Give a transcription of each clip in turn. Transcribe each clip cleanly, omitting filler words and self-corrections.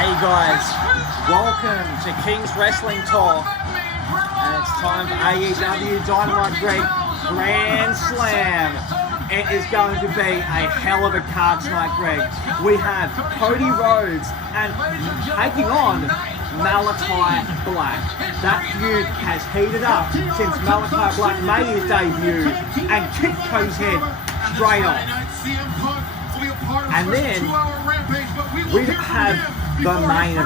Hey guys, welcome to King's Wrestling Talk, and it's time for AEW Dynamite Grand Slam. It is going to be a hell of a card tonight, Greg. We have Cody Rhodes and taking on Malachi Black. That feud has heated up since Malachi Black made his debut and kicked Cody's head straight off. And then we have the main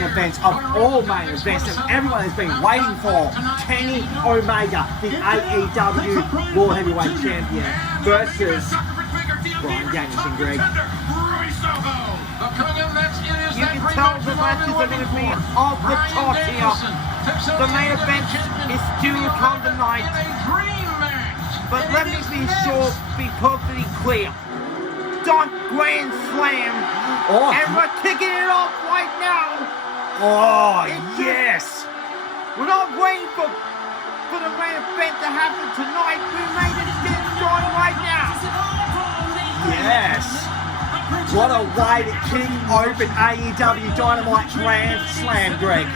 event of all main events that everyone has been waiting for. Kenny Omega, the AEW World Heavyweight Champion, versus Bryan Danielson, Greg. You can tell the matches are going to be off the top here. The main event is due to come tonight. But let me be perfectly clear. Grand Slam, and we're kicking it off right now. Oh, yes! We're not waiting for the main event to happen tonight. We made it get started right now. Yes! What a way to kick open AEW Dynamite Grand Slam, Greg.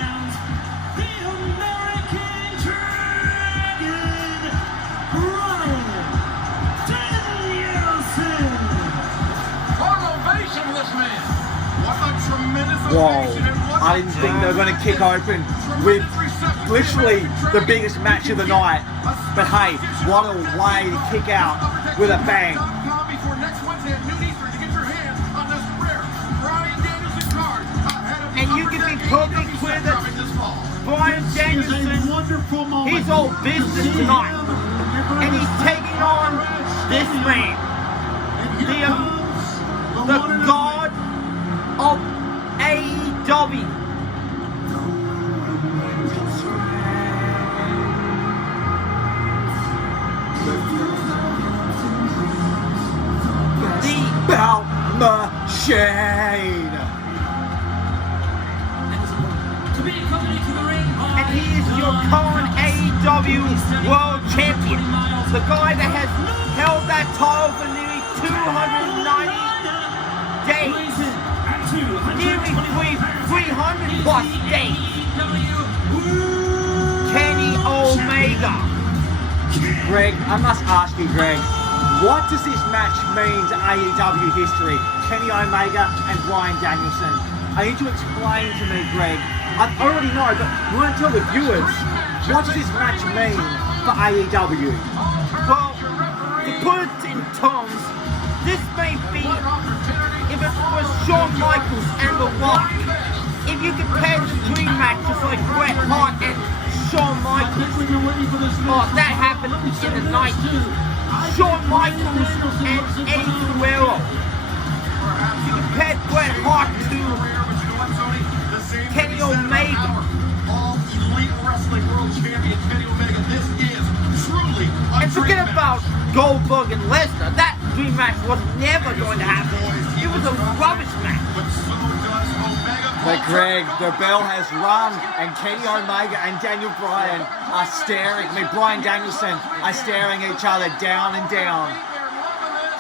Whoa, I didn't think they were going to kick open with literally the biggest match of the night. But hey, what a way to kick out with a bang. And you can be perfectly clear that Bryan Danielson, he's all business tonight. And he's taking on this man, the god of AEW. The Belt Machine. And he is your current AEW World Champion. The guy that has held that title for nearly 290 days. Nearly 300 plus days. Kenny Omega. Greg, I must ask you, Greg, what does this match mean to AEW history? Kenny Omega and Bryan Danielson. I need to explain to me, Greg. I already know, but you want to tell the viewers, what does this match mean for AEW? Well, to put it in terms, this may be, if it was Shawn Michaels and The Rock, if you compare the dream matches like Bret Hart and Shawn Michaels, that happened in the 90s. Shawn Michaels and Eddie Guerrero. You compare Bret Hart to Kenny Omega. All-elite wrestling world champion Kenny Omega. This is truly a and forget about Goldberg and Lesnar. That dream match was never going to happen. It was a rubbish match. But so does Omega. But Greg, the bell has rung, and Kenny Omega and Daniel Bryan are staring. Bryan Danielson are staring each other down and down.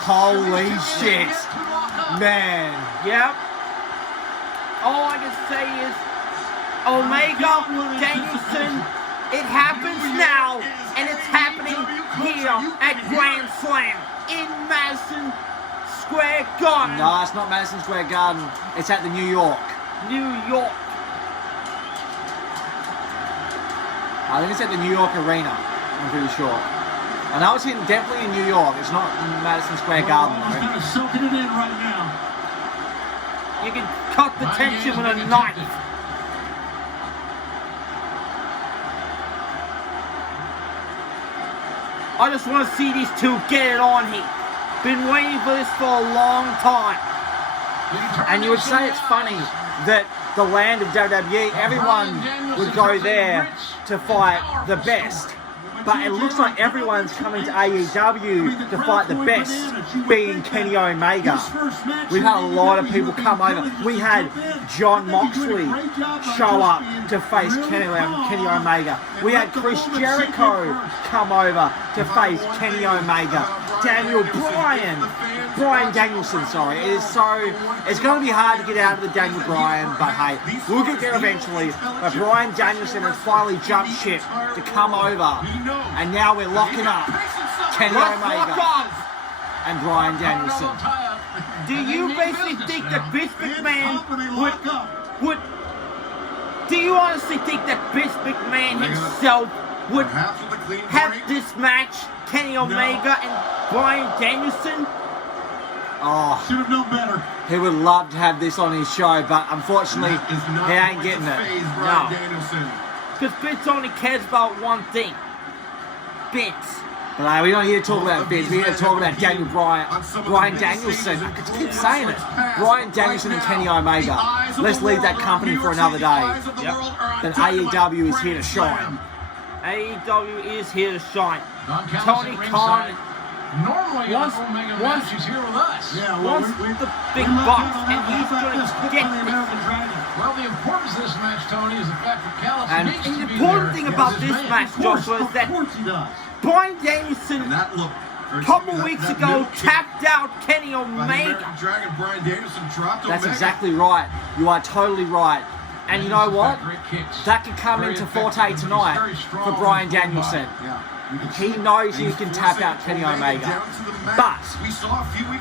Holy shit, man! Yep. All I can say is, Omega, Danielson, it happens now, and it's happening here at Grand Slam in Madison Square Garden. No, it's not Madison Square Garden. It's at the New York. New York. I think it's at the New York Arena. I'm pretty sure. I know it's definitely in New York. It's not Madison Square Garden though. He's kind of soaking it in right now. You can cut the tension with a knife. I just want to see these two get it on here. Been waiting for this for a long time. And you would say it's funny that the land of WWE, everyone would go there to fight the best. But it looks like everyone's coming to AEW to fight the best, being Kenny Omega. We've had a lot of people come over. We had John Moxley show up to face Kenny Omega. We had Chris Jericho come over to face Kenny Omega. Daniel Bryan Bryan Danielson, sorry. It's going to be hard to get out of the Daniel Bryan, but hey, we'll get there eventually. But Bryan Danielson has finally jumped ship to come over, and now we're locking up Kenny Omega and Bryan Danielson. Do you basically think that Vince McMahon would? Do you honestly think that Vince McMahon himself would have this match, Kenny Omega and Bryan Danielson? Oh, Should have known better. he would love to have this on his show, but unfortunately, he ain't getting it. No. Because Vince only cares about one thing. Vince. But we're not here to talk about Vince. We're here to talk about Bryan Danielson. I keep saying it. Bryan Danielson and Kenny Omega. Let's leave that company for another day. Then AEW is here to shine. AEW is here to shine. Tony Khan normally wants she's here with us. Yeah, well, wants the big bucks, and he's going to get this. Well, the importance of this match, Tony, is the fact that Callis And needs And to the be important there. thing about this match, Joshua, is that Bryan Danielson And that look. a couple weeks ago tapped out Kenny Omega. Dragon Bryan Danielson dropped That's Omega. exactly right. You are totally right. And you know what? That could come into forte tonight for Bryan Danielson. Yeah. He knows he can tap out Kenny Omega. But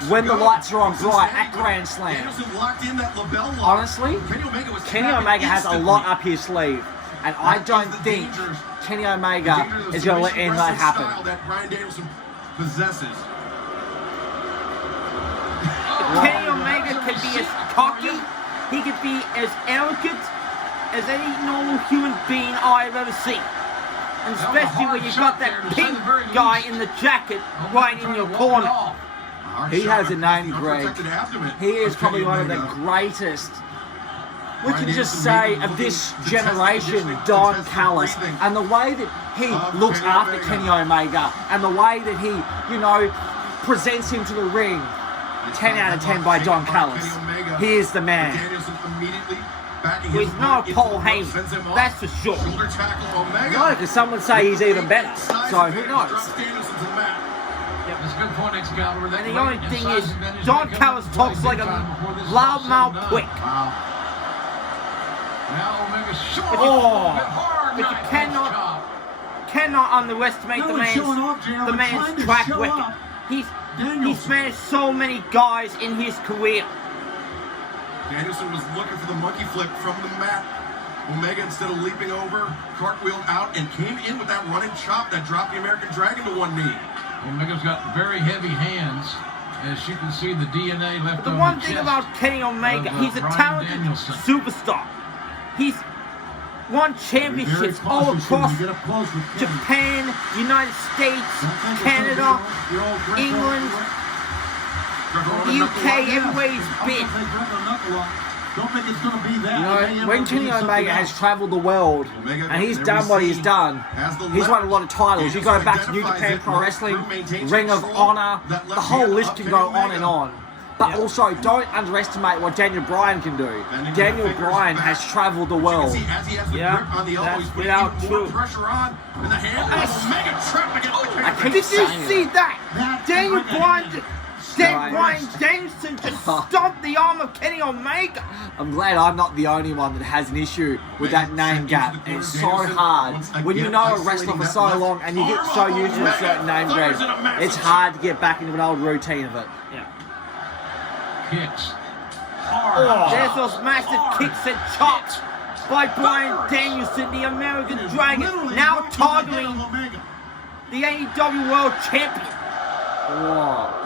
when the lights are on bright at Grand Slam, honestly, Kenny Omega has a lot up his sleeve. And I don't think Kenny Omega is going to let any of that happen. That Bryan Danielson possesses. Kenny Omega can be as cocky, he can be as arrogant as any normal human being I've ever seen. And especially when you've got that pink guy in the jacket right in your corner. He has a name, Greg. He is probably one of the greatest, we can just say, of this generation, Don Callis. And the way that he looks after Kenny Omega and the way that he, presents him to the ring, 10 out of 10 by Don Callis. He is the man. He's not Paul Heyman, that's for sure. No, because some would say he's even better. So who knows? That's a good point, Excalibur. And the only thing is, Don Callis talks like a loudmouth prick. Now Omega's short. But you cannot underestimate the man's track record. He's managed so many guys in his career. Danielson was looking for the monkey flip from the mat. Omega, instead of leaping over, cartwheeled out and came in with that running chop that dropped the American Dragon to one knee. Omega's got very heavy hands. As you can see, the DNA left But the on one the thing chest about Kenny Omega, of, he's a Bryan talented Danielson. superstar. He's won championships all across Japan, United States, Canada, England, the UK, everywhere he's been. When Kenny Omega has travelled the world and he's done what he's done, he's won a lot of titles. You go back to New Japan Pro Wrestling, Ring of Honor, the whole list can go on and on. But also, don't underestimate what Daniel Bryan can do. Daniel Bryan has travelled the world. Yeah, that's without truth. Did you see that? Daniel Bryan Danielson just stomped the arm of Kenny Omega. I'm glad I'm not the only one that has an issue with that name gap. It's so hard. When you know a wrestler for so long and you get so used to a certain name, Greg, it's hard to get back into an old routine of it. Yeah. Kicks. There's those massive kicks and chops by Bryan Danielson, the American Dragon, now targeting the AEW World Champion. Whoa.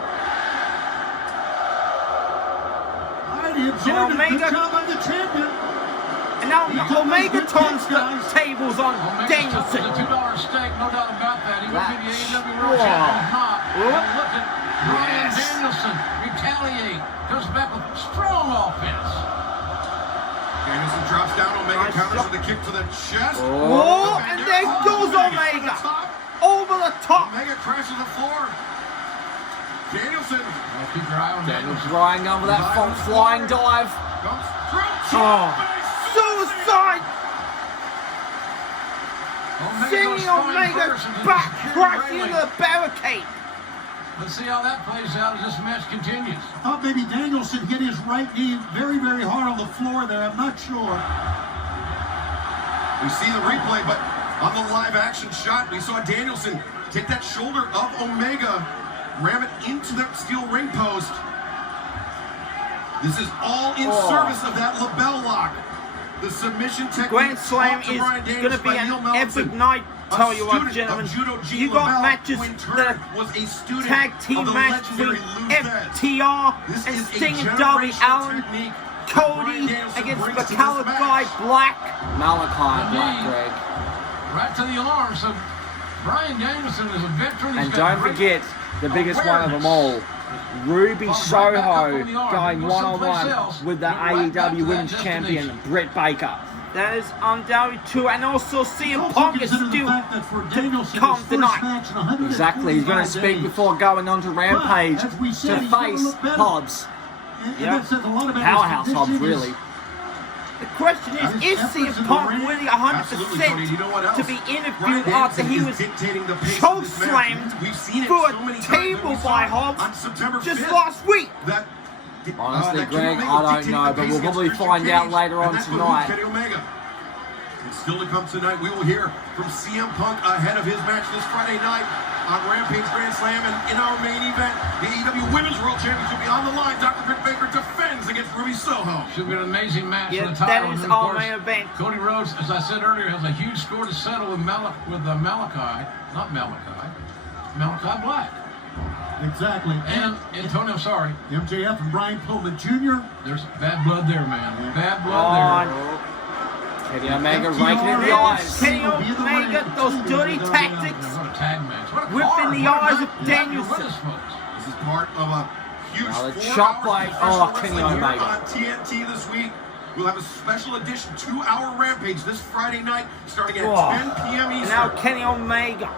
And Omega, and now Omega turns the tables on Danielson. It's a $2 stake, no doubt about that. He will be the AEW World Champion. Look at Bryan Danielson retaliate. Comes back with strong offense. Danielson drops down. Omega counters with a kick to the chest. Oh, and there goes Omega. Over the top. Omega crashes the floor. Danielson. Keep your eye on Daniel Danielson. Bryan going with that flying dive. Comes through. Suicide. Sending Omega back, crashing into the barricade. Let's see how that plays out as this match continues. I thought maybe Danielson hit his right knee very, very hard on the floor there. I'm not sure. We see the replay, but on the live action shot, we saw Danielson take that shoulder of Omega, ram it into that steel ring post. This is all in service of that label lock. The submission technique. Grand Slam is going to be an epic night, tell you what, gentlemen. You got matches, the tag team match between FTR and Sting and Darby Allin. Cody against Malachi Black. Malachi Black, Greg. Right to the arm. So Bryan Danielson is a veteran. And don't forget the biggest one of them all, Ruby Soho going one-on-one with the AEW Women's Champion, Britt Baker. That is undoubtedly true, and also CM Punk is still to come tonight. Exactly, he's going to speak before going on to Rampage to face Hobbs. Powerhouse Hobbs, really. The question is CM Punk really 100% to be interviewed after he was chokeslammed through a table by Hobbs just last week? Honestly, Greg, I don't know, but we'll probably find out later on tonight. And still to come tonight, we will hear from CM Punk ahead of his match this Friday night on Rampage Grand Slam. And in our main event, the AEW Women's World Championship will be on the line. Dr. Britt Baker defends against Ruby Soho. Should be an amazing match Yeah, for the title. that is And our of course, main event. Cody Rhodes, as I said earlier, has a huge score to settle with Malachi Black. Exactly. And Antonio, I'm sorry. MJF and Brian Pillman Jr. There's bad blood there, man. Bad blood there. Kenny Omega raking in the eyes. Kenny Omega, those dirty tactics What a tag match. What a whipping card. the What a eyes match. of Danielson. This is part of a huge Now the 4 chop hours by of professional Kenny wrestling here Omega. on TNT this week. We'll have a special edition 2-hour Rampage this Friday night starting at 10 p.m. And Eastern. now Kenny Omega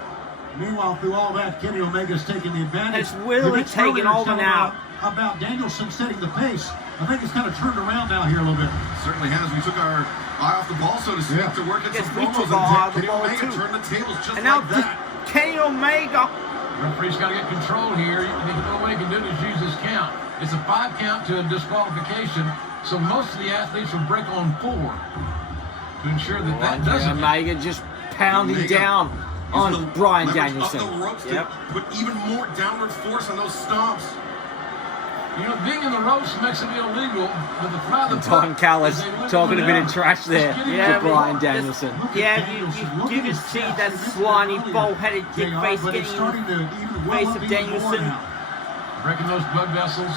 Meanwhile, through all that, Kenny Omega's taking the advantage. has really Mitch taken earlier over talking now. about Danielson setting the pace. I think it's kind of turned around now here a little bit. Certainly has. We took our eye off the ball, so to speak, to work at Yes, some we promos. took our eye off the Kenny ball, Omega too. turned the tables just And now like that. Kenny Omega. Referee's got to get control here. The only way he can do it is use his count. It's a 5 count to a disqualification, so most of the athletes will break on 4 to ensure that that doesn't happen. Omega just pounding Omega down on using the Bryan leverage Danielson. Up the ropes to Yep. put even more downward force on those stomps. You know, being in the ropes makes it illegal, but the fly And Don Callis talking a bit of trash there Yeah, to Bryan Danielson. Yeah, you can see that slimy, bald-headed dick face But getting it's in starting to the even well face up of even more Danielson. now. breaking those blood vessels,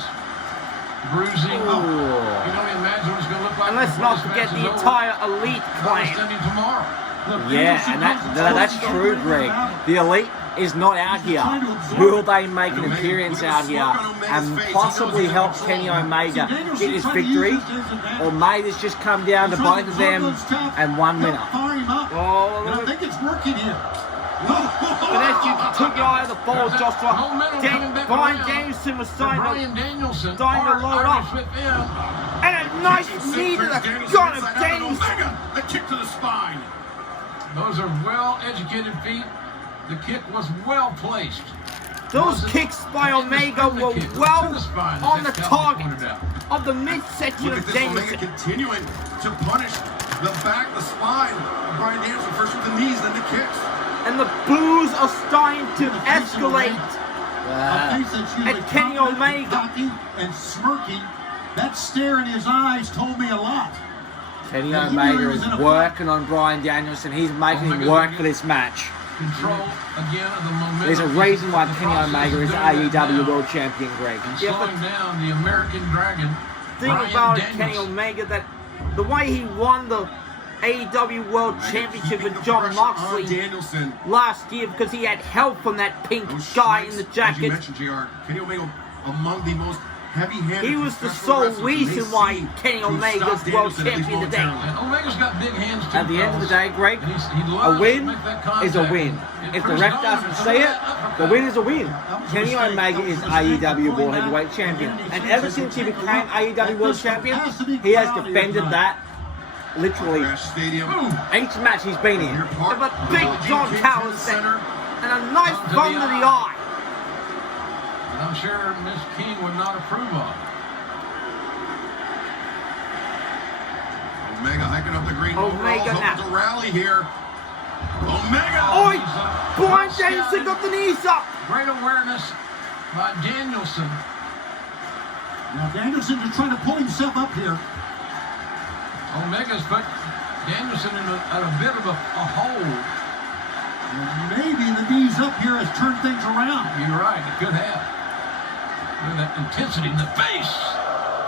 bruising. You can only imagine what it's going to look like. And let's before not this forget match the is over. entire Elite clan. Notwithstanding tomorrow. Yeah, and that's true, Greg. The Elite is not out here. Will they make an appearance out here and possibly help Kenny Omega get his victory? Or may this just come down to both of them and one winner? Oh, And I think it's working here. but as you took your eye of the ball, Joshua, Bryan Danielson was Bryan starting Danielson, to load up. with him. And a nice knee to the gun of Danielson. Omega, the kick to the spine. Those are well-educated feet. The kick was well placed. Those kicks by Omega were well on the target of the midsection Look of at this, Omega Danielson. continuing to punish the back, the spine of Bryan Danielson. First with the knees, then the kicks. And the boos are starting to escalate. And Kenny Omega. And smirking. That stare in his eyes told me a lot. Kenny Omega is working on Bryan Danielson. He's making him work for this match. Control again of the momentum. There's a reason why Kenny Omega is AEW World Champion, Greg. And Yeah, slowing down the American Dragon. Thing Bryan about Danielson. Kenny Omega, that the way he won the AEW World Championship with John Moxley Danielson. last year because he had help from that pink guy in the As you jacket. mentioned, JR, Kenny Omega among the most heavy-handed. He was the professional sole wrestlers, and they reason why seem Kenny to Omega's stop world Danielson at least champion today. momentarily. And Omega's got big hands too. At the end of the fellas. day, Greg, And he a loves to win make that is a contact. win. And If the Chris ref Donovan doesn't comes see it, back uppercut. the win is a win. Kenny Omega is AEW World Heavyweight Champion. And ever since he became AEW World Champion, he has defended that literally Crash Stadium. each match he's been in. You're part But of big the John King Callis Center. and a nice bum to the eye. I'm sure Miss King would not approve of. Omega hiking up the green. Omega hoping to rally here. Omega. Oi! Bryan Danielson got the knees up. Great awareness by Danielson. Now Danielson is trying to pull himself up here. Omega's put Danielson in a bit of a hole. And maybe the knees up here has turned things around. You're right, it could have. Look at that intensity in the face.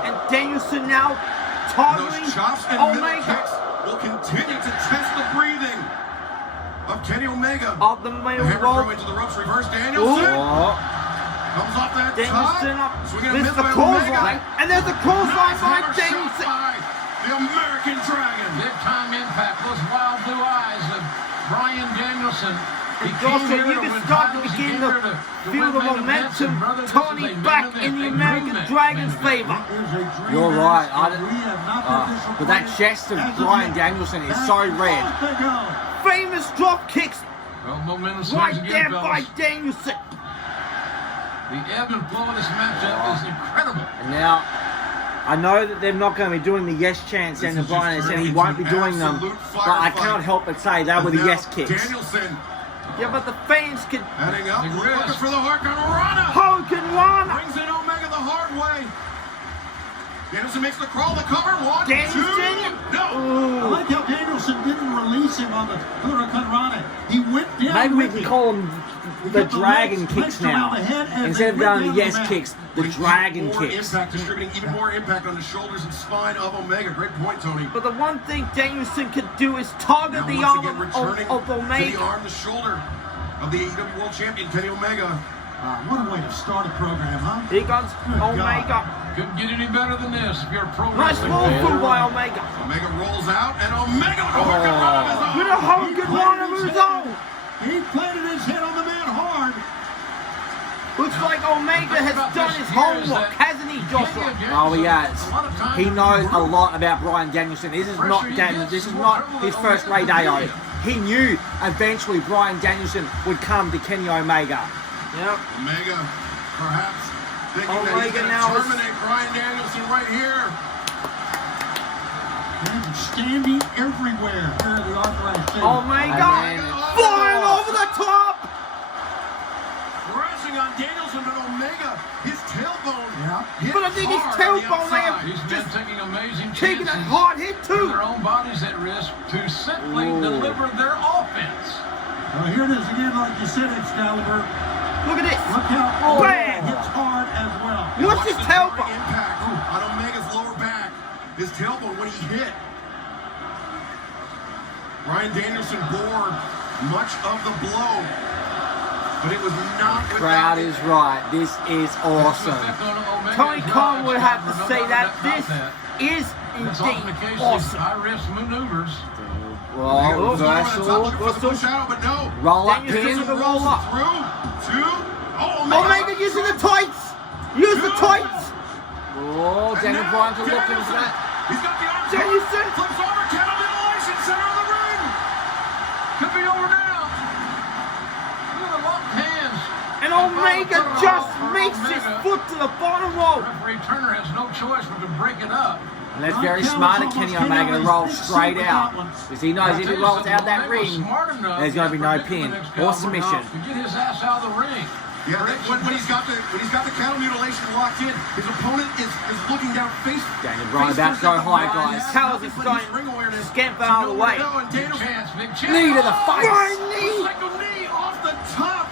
And Danielson now Those targeting chops and middle Omega. kicks will continue to test the breathing of Kenny Omega. Of the The middle hammer throw rope. into the ropes. Reverse Danielson. Oh, Comes off that Danielson top. up. Swinging a This miss is the by clothesline. Omega. And there's a clothesline Nice by hammer shot Danielson. by the American Dragon. Big time impact. Those wild blue eyes of Bryan Danielson. He And came also, here you to can win start to titles. He begin came to here to feel win the main events. And momentum brother, this is turning a main back event, in the a American movement Dragon's main event. favor. It is a dream you're match, right. and we have not been disappointed. But that chest of as Bryan yet. Danielson is Back so and red. forth they go. Famous drop kicks Well, momentum swings right again, there fellas. by Danielson. The ebb and flow of this matchup is incredible. And now, I know that they're not going to be doing the yes chants, This and is Bryan just said he turning won't be into an doing them. absolute But I firefight. cannot help but say they were the Now, yes kicks. Danielson Yeah, but the fans can heading up, Big looking risk. for the Hurricanrana. Hogan Rana. Brings in Omega the hard way. Danielson makes the crawl, the cover. One, Danielson. two, no. I Ooh. like how Danielson didn't release him on the Hurricane Rana. He went down Maybe we with can him. call them the got the dragon legs kicks around now. the head as Instead they of going went the down yes the mat. kicks, the Brings dragon more kicks. impact, distributing even more impact on the shoulders and spine of Omega. Great point, Tony. But the one thing Danielson can do is target Now the once arm again returning of to the Omega. arm, the shoulder of the AEW World Champion Kenny Omega. What a way to start a program, huh? Here comes Omega. Couldn't get any better than this if you're a pro Nice wrestling move fan. through by Omega. Omega rolls out, and Omega with a Hurricanrana of his own. With a Hogan Rana of his own. He planted his head on the man hard. Looks like Omega has done his homework, hasn't he, Joshua? Oh, he has. He knows a lot about Bryan Danielson. This is not his first rodeo. He knew eventually Bryan Danielson would come to Kenny Omega. Yep. Omega, perhaps thinking that he's Omega going now to is- terminate Bryan Danielson right here. And standing everywhere here in the authorized state. Omega And then- flying over the top. Crashing on Danielson, but Omega, his tailbone. Yeah. hit But I think his hard on the tailbone may have outside. These men just taking amazing taken a chances, hard hit putting too. their own bodies at risk to simply Ooh. deliver their offense. Well, here it is again, like you said, Excalibur. Look at this. Look how Bam! hits hard as well. What's Watch his the tailbone? direct impact on Omega's lower back. His tailbone when he hit. Bryan Danielson bore much of the blow, but it was not The without crowd is right. This is awesome. Tony Khan would have to say that this is That's often indeed the case with awesome. high-risk maneuvers. Well, Reversal. reversal. Shadow, but no. Roll up Danielson pin. with a roll up. Through, two, oh, Omega using the tights. Use the tights. Oh, Daniel Bryan can look into that. He's got the arm. Danielson. Flips over, kettle mutilation, center of the ring. Could be over now. Look at the locked hands. And Omega just makes his foot to the bottom rope. Referee Turner has no choice but to break it up. And that's very smart of Kenny Omega to roll straight out. Because he knows if he rolls out that ring, there's going to be no pin or submission. To get his ass out of the ring. Yeah, when he's got the cattle mutilation locked in, his opponent is looking down face. Daniel Bryan about to go high, guys. Callis is going to scamper out of the way. Big chance, big chance. Knee to the face. Right knee. Like a knee off the top.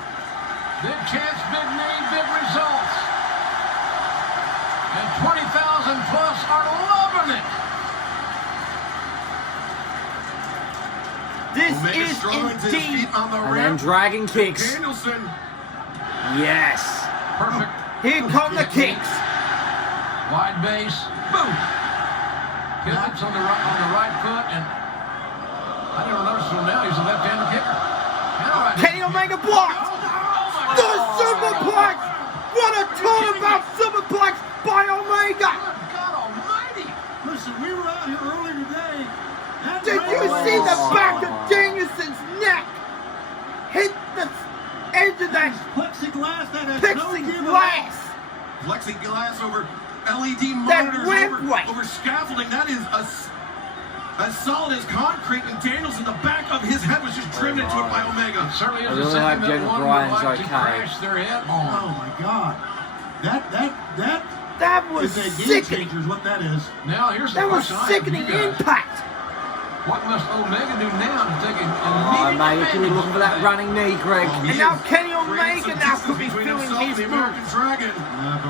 Big chance, big knee, big results. And 20,000 plus are loving it. This Omega is struggling to his indeed. feet on the And then ramp. dragon kicks. Danielson. Yes. Perfect. Here come the kicks. Wide base. Boom. Pivots on the right foot, and I never noticed him now. He's a left-handed kicker. Now I did. Kenny Omega blocked. Oh, The superplex. What a turnabout superplex by Omega. Good God almighty. Listen, we were out here early today. That Did you railway see the was back of Danielson's neck? Hit the edge of that plexiglass that has no give plexiglass. plexiglass, over LED That monitors, webway. over scaffolding. That is as solid as concrete, and Danielson, the back of his head was just trimmed into it by Omega. It certainly I is really a hope segment that Daniel one Bryan's would like to okay. crash their head on. Oh my God. That was is a game sickening. changer, is what that is. Now here's the That was question I have for sickening you guys. impact. What must Omega do now to take an Oh, immediate mate, could be advantage looking for that today? running knee, Greg. Oh, And he now is Kenny creating Omega some now distance could be between feeling himself and his the American moves. Dragon.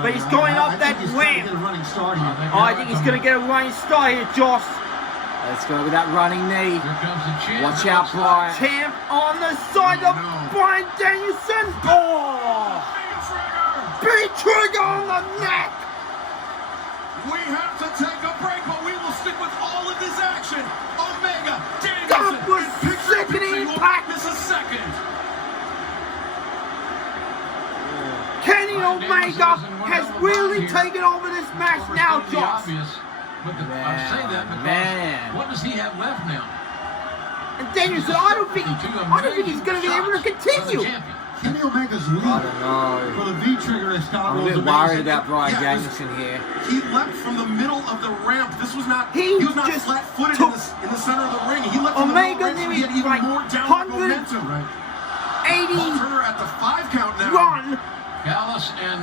But he's going up that I think he's trying to ramp. get a running start here. Oh, I think he's going to get a running start here, Josh. It's going to be that running knee. Here comes the champ. Watch It out, looks like. Bryan. Champ on the side of Bryan Danielson. Oh! Big trigger on the neck. We have to take a break, but we will stick with all of this action. Omega, Danielson, That was and picture-in-picture. sickening You will impact. not miss a second. Kenny Bryan Omega Danielson doesn't win has double really down here. taken over this match now, Overstating the Josh. obvious, but I say that because Man. what does he have left now? And Danielson, I don't think he's going to be able to continue. Kenny Omega's lead I don't know. for the V-trigger is I'm a was bit amazing. worried about Bryan Yeah, Danielson here. He leapt from the middle of the ramp. This was not. He He was not just flat-footed took in the center of the ring. He leapt from the middle Omega of the ring. knew He had he even like more downward 100 momentum. Right. Paul Turner at the 5 count now. run. Callis and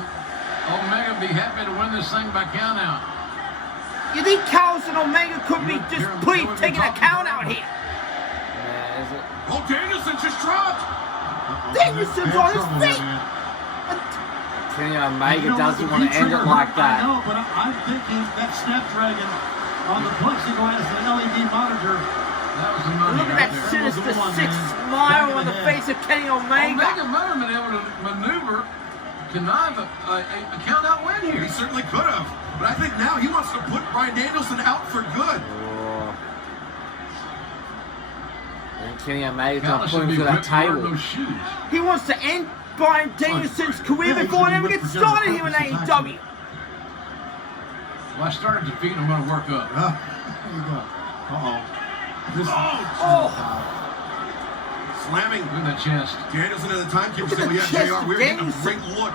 Omega be happy to win this thing by count out. You think Callis and Omega could be just Here, please we've been taking a talking count about out it. here? Yeah, is it? Oh, Danielson just dropped. Danielson's on his feet. Kenny You Omega know, doesn't the want to end V-trigger it like hurt, that. I know, but I'm thinking that Snapdragon on the plexiglass, the LED monitor. That was the money Look at right that there. sinister That was the one, six man. smile Back on of the the face of Kenny Omega. Omega might have been able to maneuver, connive a count out win here. He certainly could have. But I think now he wants to put Bryan Danielson out for good. Oh. And Kenny Omega's going to Callis put should him be through that ripped wearing table. those shoes. He wants to end Bryan Danielson's career Yeah, before it he ever should gets be put started together here in purposes, AEW. Well, I started to defeat him. I'm going to work up. There you go. Uh-oh. This, Slamming Look at that chest. Danielson at the timekeeper Look at said, the "Yeah, chest JR, of we're getting a Danielson. great look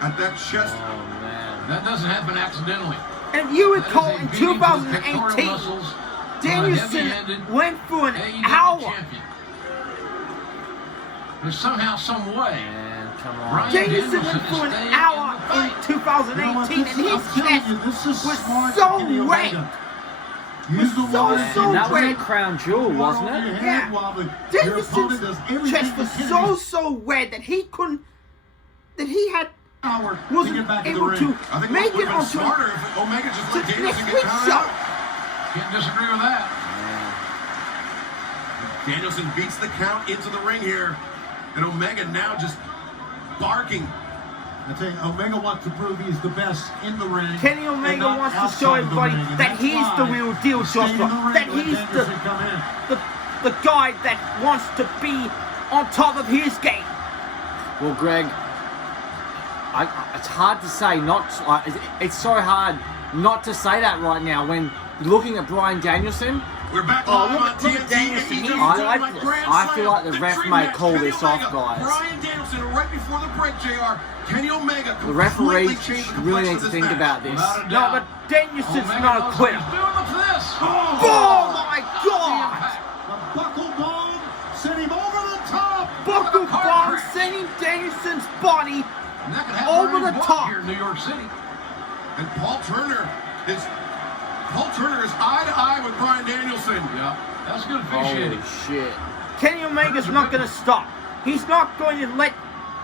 at that chest." Oh, man. That doesn't happen accidentally. And if you That is recall a in beating to the pectoral 2018, muscles of a Danielson heavy-handed went for an AEW hour. champion. There's somehow, some way, Man, come on. Bryan Danielson Danielson went for is an staying hour in the in fight. 2018, and his I'm telling chest you, this is was smart so Kenny red. Omega. Use the so, water Man, so that was a red. crown jewel, wasn't Over your it? head Yeah. while your Danielson's opponent does everything chest was he so, can so red that he couldn't, that he had, hour to wasn't get back in the able ring. to I think make it would it have been onto smarter if Omega just to let Danielson next get week's counted show. out. Can't disagree with that. Danielson beats the count into the ring here, and Omega now just barking. I tell you, Omega wants to prove he's the best in the ring. Kenny and Omega not wants to outside show of the everybody ring, and that that's he's the why real deal, he stayed in Joshua. the ring, That let he's Danielson come in. the guy that wants to be on top of his game. Well, Greg, it's hard to say not. It's so hard not to say that right now when looking at Bryan Danielson. We're back Oh, live look on at- look at TNT. Danielson. AEW I like Dynamite this. Grand I feel Slam. like the ref Dream may match. call Kenny this off, Omega, guys. Bryan Danielson right before the break, JR. Kenny Omega The referees completely changed the really complexion need of to this think match. about this. Without a No, doubt. but Danielson's Omega not a knows what quitter. he's doing. Look at this. Oh my The God! impact. The buckle bomb sent him over the top. Buckle car bomb crash. sending Danielson's body. And that could happen Over right the in block top. here in New York City. And Paul Turner is eye to eye with Bryan Danielson. Yeah, that's good Holy officiating. shit! Kenny Omega's not going to stop. He's not going to let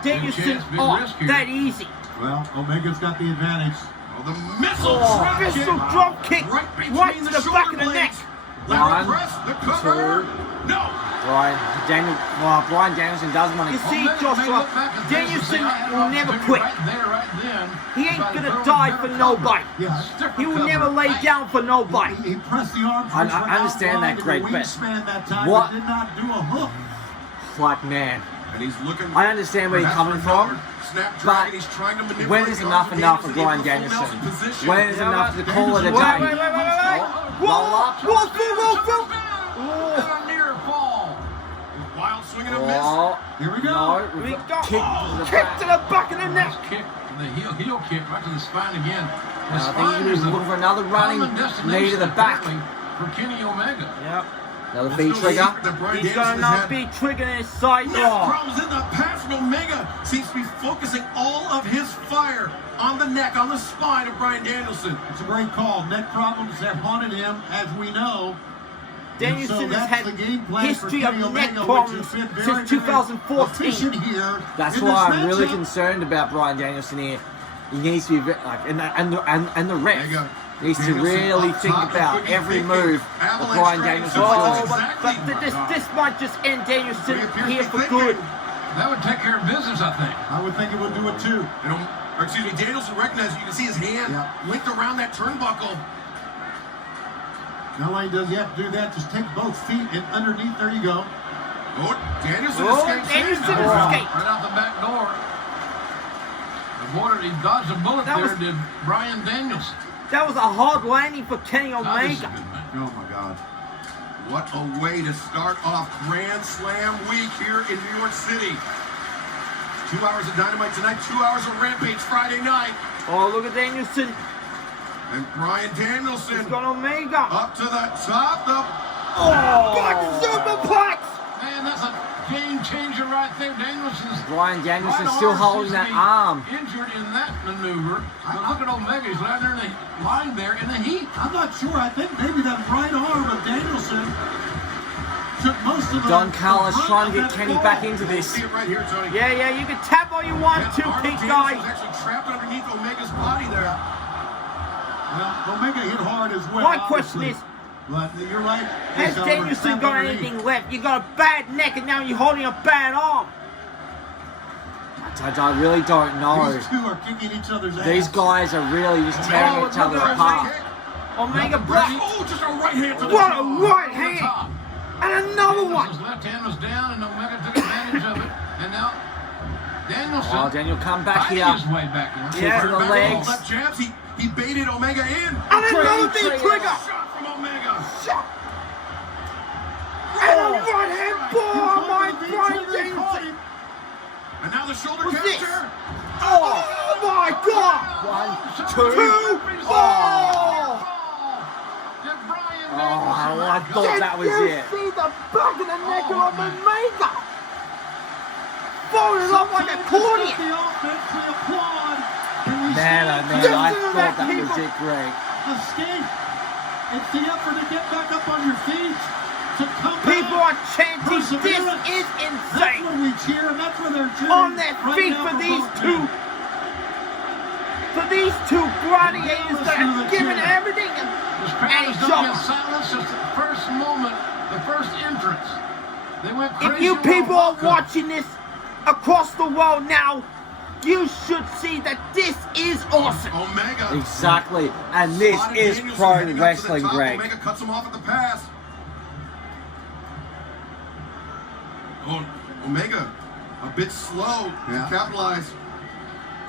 Danielson chance, big off risk here. that easy. Well, Omega's got the advantage. Oh, the missile Oh, drop pistol kick. drop kick Right between right to the shoulder back of the neck. blades. Leg One, press, the cover. two. No. Bryan Danielson does want You to. see, Omega may Joshua, look back at this and Danielson say, I had an will never opportunity quit. Right there, right then. He ain't If I'd going to thrown die better for cover. nobody. Yeah. Different He will cover. never lay down for nobody. He pressed the arm I first, went understand out that, wide to Greg, the but wingspan that time, what- but did not do a hook. Like, man, And he's looking. I understand where you're coming from, Snapdragon. He's trying to manipulate. when is enough enough for Bryan Danielson? When is enough to call it a Wait, day? wait, wait, wait, wait. Roll Whoa, up. whoa, whoa, whoa, whoa. And a near fall. Wild swing and a miss. Oh, Here we go. no. We got Kick to the kick back. to the back of the neck. Kick, the heel kick right to the spine again. The I spine think he is was the looking for another running common knee to destination the back. apparently for Kenny Omega. Yep. Another There's V no trigger. secret that Bryan He's Danielson gonna has not had be triggering his side. neck Oh. problems in the past, and Omega seems to be focusing all of his fire on the neck, on the spine of Bryan Danielson. It's a great call. Neck problems have haunted him, as we know. Danielson And so has that's had the game plan history for of Kenny neck Omega, problems which has been very, since very 2014. efficient here That's in why this I'm really matchup. concerned about Bryan Danielson here. He needs to be like, and the ref Omega. needs to Danielson really up think top, about quickly every thinking. move that Avalanche Bryan dragging Danielson's some Oh, doing. Exactly. this might just end Danielson He appears here to for be good. thinking. That would take care of business, I think. I would think it would do it too. Or excuse me, Danielson recognizes, you can see his hand Yeah. linked around that turnbuckle. Not only does he have to do that, just take both feet and underneath. There you go. Oh, Danielson Oh, escapes. Danielson in. escaped. Right out the back door. He dodged a bullet That there, was- did Bryan Danielson. That was a hard landing for Kenny God, this is Omega. good, man. Oh my God. What a way to start off Grand Slam week here in New York City. 2 hours of Dynamite tonight, 2 hours of Rampage Friday night. Oh, look at Danielson. And Bryan He's Danielson got Omega. up to the top. Oh, back superplex. Man, that's a game changer right there. Danielson's Bryan Danielson's right still arm holding seems to that be arm. Injured in that maneuver. But look at Omega. He's lying there in the heat. I'm not sure. I think maybe that right arm of Danielson took most of the... Don Callis the trying to brunt get of Kenny that back fall. into this. See it right here, Tony. Yeah, you can tap all you want And to, Arnold Pete Danielson's guy. actually trapped underneath Omega's body there. Well, Omega hit hard as well. My question obviously. is, But you're right. has Albert, Danielson tap got underneath. anything left? You got a bad neck and now you're holding a bad arm. I really don't know. These two are kicking each other's ass. These guys are really just tearing each other apart. Omega Brady. blocked. Oh, just a right hand to the What a jaw. right Over the hand. top. And another one. Danielson's left hand was down, and Omega took advantage of it. And now Danielson Oh, Daniel, come back fighting here. his way back in. Kick to the Back legs. left jabs. He baited Omega in. And another Crazy big trigger. trigger. Shot from Omega. Shot. And a right hand ball by Bryan Danielson. And now the shoulder What's this? capture. Oh my God. 1, 2. Two. Oh. Oh, I thought that was Did you it. see the back of the neck of Omega? Folded up like a accordion. The offense, we applaud. And we Man, oh stand man, Listen I to thought that, that was people. it, Greg. escape. It's the effort to get back up on your feet, to come People back. are chanting, this Perseverance. is That's insane. when we cheer, and that's when they're cheering. On their right feet now for these both two. men. For these two gladiators that have given everything This and crowd is each going to other. get silence since the first moment, the first entrance. They went crazy. If you on people are Walker. watching this across the world now, you should see that this is awesome. Omega. Exactly. And this Spotted is Danielson pro heading up to the wrestling, top. Greg. Omega cuts him off at the pass. Oh, Omega, a bit slow Yeah. to capitalize.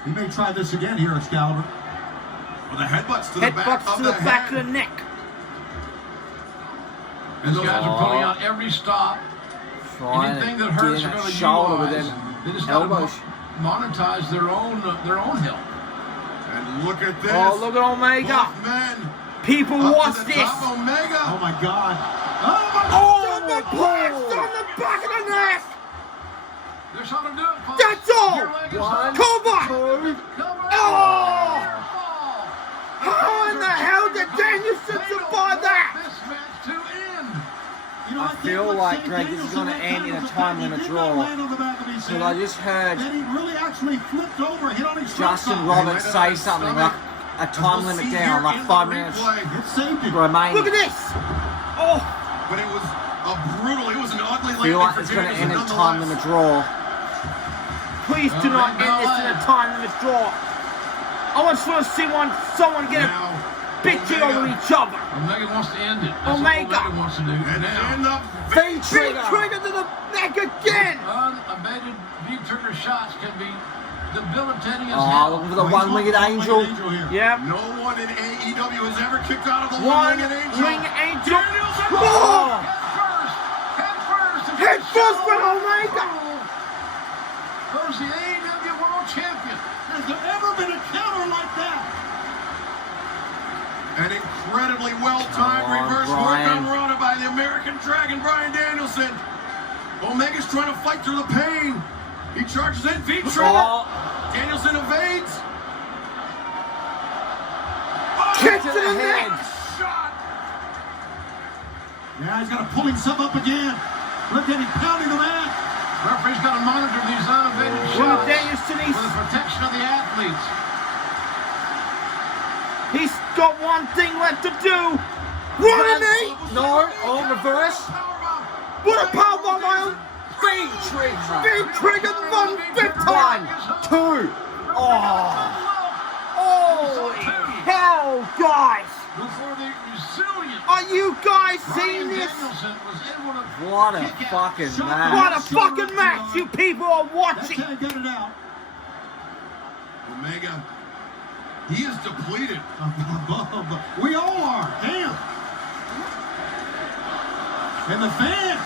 He may try this again here, Excalibur. With the headbutts to the back Headbutts of to the the back of head. the neck. These guys are pulling out every stop. Trying Anything to that get hurts in are that going to shoulder with utilize. them They just got to elbows. monetize their own help. And look at this. Oh, look at Omega. Both men People up watch to the this. top. Omega. Oh my God. Oh my Oh, superplex on the back of the neck. There's how to do it, folks. That's all. Your leg is One, up. Cover. two. Cover. Oh. Near fall. How in the hell did Danielson survive that? This match to end. You know, I think feel what like, St. Greg, this is Danielson gonna that end in a was time he limit did draw. not land on the back of his So head. I just heard And he really actually flipped over, hit on his front Justin side. Roberts Right say on something stomach. like a time limit down, like 5 minutes It saved him. remaining. Look at this. Oh, But it was a brutal, it was an ugly I feel landing like for it's going to Danielson end in time limit draw. please do not end this in a time limit draw. I just want to see someone get a Now, bitchy Omega. over each other. Omega wants to end it. That's Omega. what Omega wants to do. And then Now, the V Big trigger. trigger to the neck again. unabated V-trigger shots can be debilitating as Oh, hell. looking for the one-winged angel. Here. Yep. No one in AEW has ever kicked out of the One one-winged angel. wing angel. Danielson. Oh. Head first. Head first well-timed Come on, reverse work Bryan. on Rana by the American Dragon, Bryan Danielson. Omega's trying to fight through the pain. He charges in, V trigger. Oh. Danielson evades. Kick to the neck. Shot. Yeah, he's got to pull himself up again. Look at him pounding the mat. Referee's got to monitor these unevaded Well, shots Danielson, for the protection of the athletes. he's got one thing left to do. Running knee. No, oh, reverse. What a powerbomb, Miles. Big trigger. Big trigger, one big 1, time. 2. Oh. Holy hell, guys. Before the resilient Are you guys Bryan seeing this? Danielson was able to What a kick out. fucking match. What a fucking match you people are That watching. can't get it out. Omega, he is depleted. We all are. Damn. And the fans.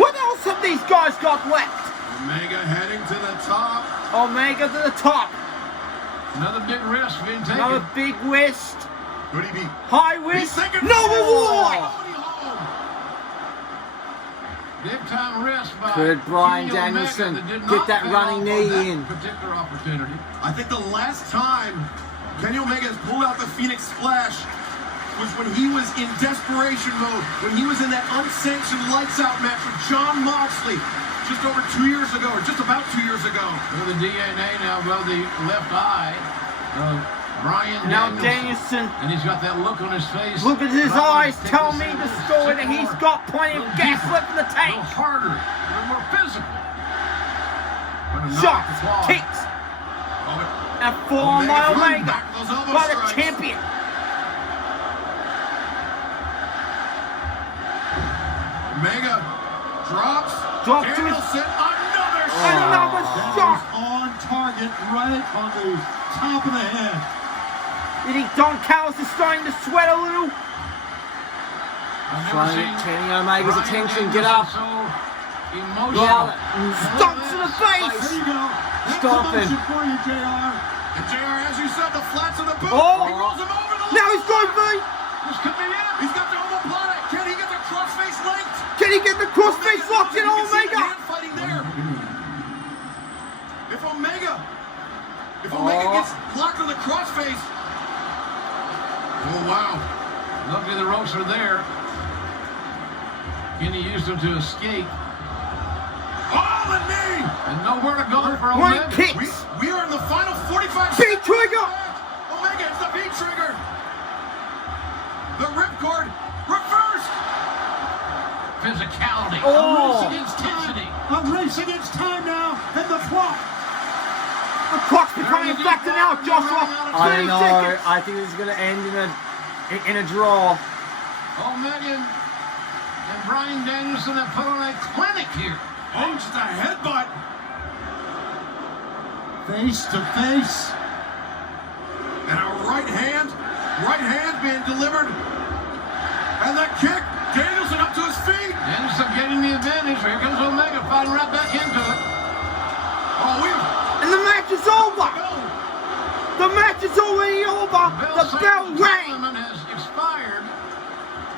What else have these guys got left? Omega heading to the top. Omega to the top. Another big risk being taken. Another big wrist. Could he be? High He's wrist. thinking No reward. Nobody home. Big time risk by Could Bryan Kenny Omega Danielson that did get not that pay running off knee on that in? particular opportunity. I think the last time Kenny Omega has pulled out the Phoenix Splash was when he was in desperation mode, when he was in that unsanctioned lights out match with John Moxley just over 2 years ago, or just about 2 years ago. Well, the DNA now above the left eye of Bryan Now Danielson. Danielson, And he's got that look on his face. look at his Not eyes. like Tell take me this the in, story sit that he's more, got plenty of little gas deeper, left in the a tank. little harder, a little more physical. But a knock Shots, the claw. kicks, Oh, but and form by Omega's running Omega back with those elbow by the strikes. champion. Omega drops. Drop to his- Danielson, another Oh. shot. Another That shot. is on target, right on the top of the head. You think Don Callis is starting to sweat a little? I've never Trying seen to get Kenny Omega's Bryan attention. Get Danielson up. So emotional. Yeah. Stomps in the face. There you go. That's Stop emotion him. for you, JR. And JR, as you said, the flats of the boot. Oh. He rolls him over the Now he's going for it. This could be it. He's got the omoplata. Can he get the crossface linked? Can he get the crossface locked in You can see the Omega? hand fighting there. If Omega gets locked on the crossface. Oh, wow. Luckily the ropes are there. Kenny used them to escape. Oh, the knee. And nowhere to go for One Omega. kick. We are in the final 45 Big trigger. Omega hits the V trigger. The ripcord reversed. Physicality. Oh. Intensity. A race against time now, and the clock. The clock's becoming infected now, Joshua. I 20 know. seconds. I think this is going to end in a draw. Omega and Bryan Danielson have put on a clinic here. Oh, just a headbutt. Face to face. And a right hand being delivered. And the kick. Danielson up to his feet. Danielson getting the advantage. Here comes Omega fighting right back into it. Oh, And the match is over. The match is already over. The bell rang. Tournament has expired.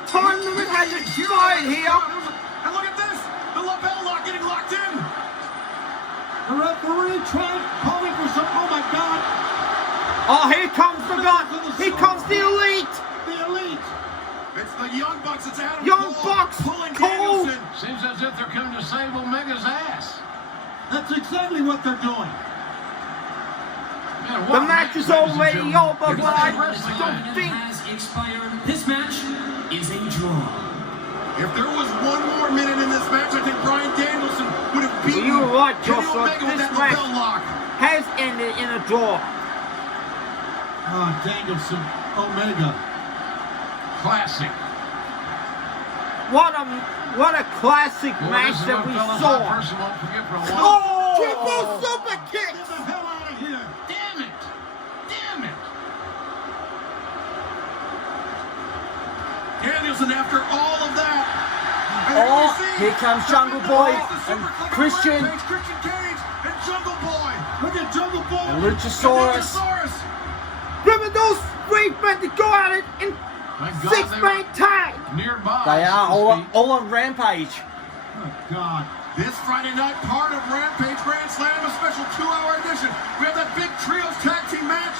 Time limit has expired here. And look at this. The lapel lock getting locked in. The referee trying, calling for some. Oh my God! Oh, here comes the gun. Here comes the elite. The elite. It's the Young Bucks. It's Adam Young Cole Bucks, pulling Cole. Danielson. Seems as if they're coming to save Omega's ass. That's exactly what they're doing. Man, The what a match is ladies and already gentlemen. over, It's but a I wrestling don't match. think. has expired. This match is a draw. If there was one more minute in this match, I think Bryan Danielson would have beaten You're right, Kenny Joshua. Omega with This that match lapel lock. has ended in a draw. Oh, Danielson, Omega. Classic. What a classic Boy, match this is that what we fellas saw. that person won't forget for a while. Oh, triple super kick. Get the hell out of here. Damn it! Damn it! Danielson after all of that. And then Oh, we see here comes the Jungle Super Boy Cage, the and Super Click of Christian. Rampage, Christian Cage and Jungle Boy. Look at Jungle Boy. And Luchasaurus. Luchasaurus. Remember those three men to go at it in Thank God they Six-man were tag. nearby. They are so to speak. all on Rampage. Good God. This Friday night, part of Rampage Grand Slam, a special 2-hour edition. We have that big trios tag team match.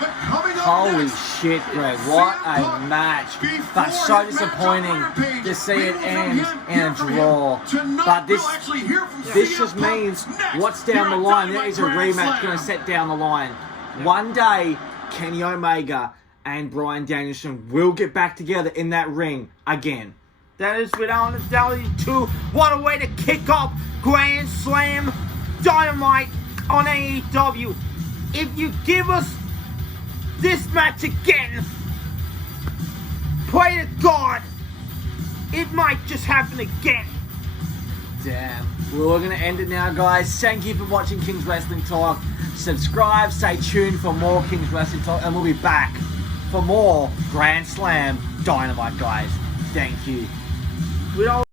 But coming up Holy next, shit, Greg. What CM a Punk. match. Before But so his match on disappointing Rampage, to see we it will from end him, in hear a from him. draw. Tonight, But we'll actually hear from this CM just Punk means next what's here down the on line. There Dynamite is a Grand rematch Slam. going to set down the line. One day, Kenny Omega and Bryan Danielson will get back together in that ring again. That is without a doubt too. What a way to kick off Grand Slam Dynamite on AEW. If you give us this match again, pray to God, it might just happen again. Damn. Well, we're going to end it now, guys. Thank you for watching King's Wrestling Talk. Subscribe, stay tuned for more King's Wrestling Talk, and we'll be back for more Grand Slam Dynamite, guys. Thank you. We don't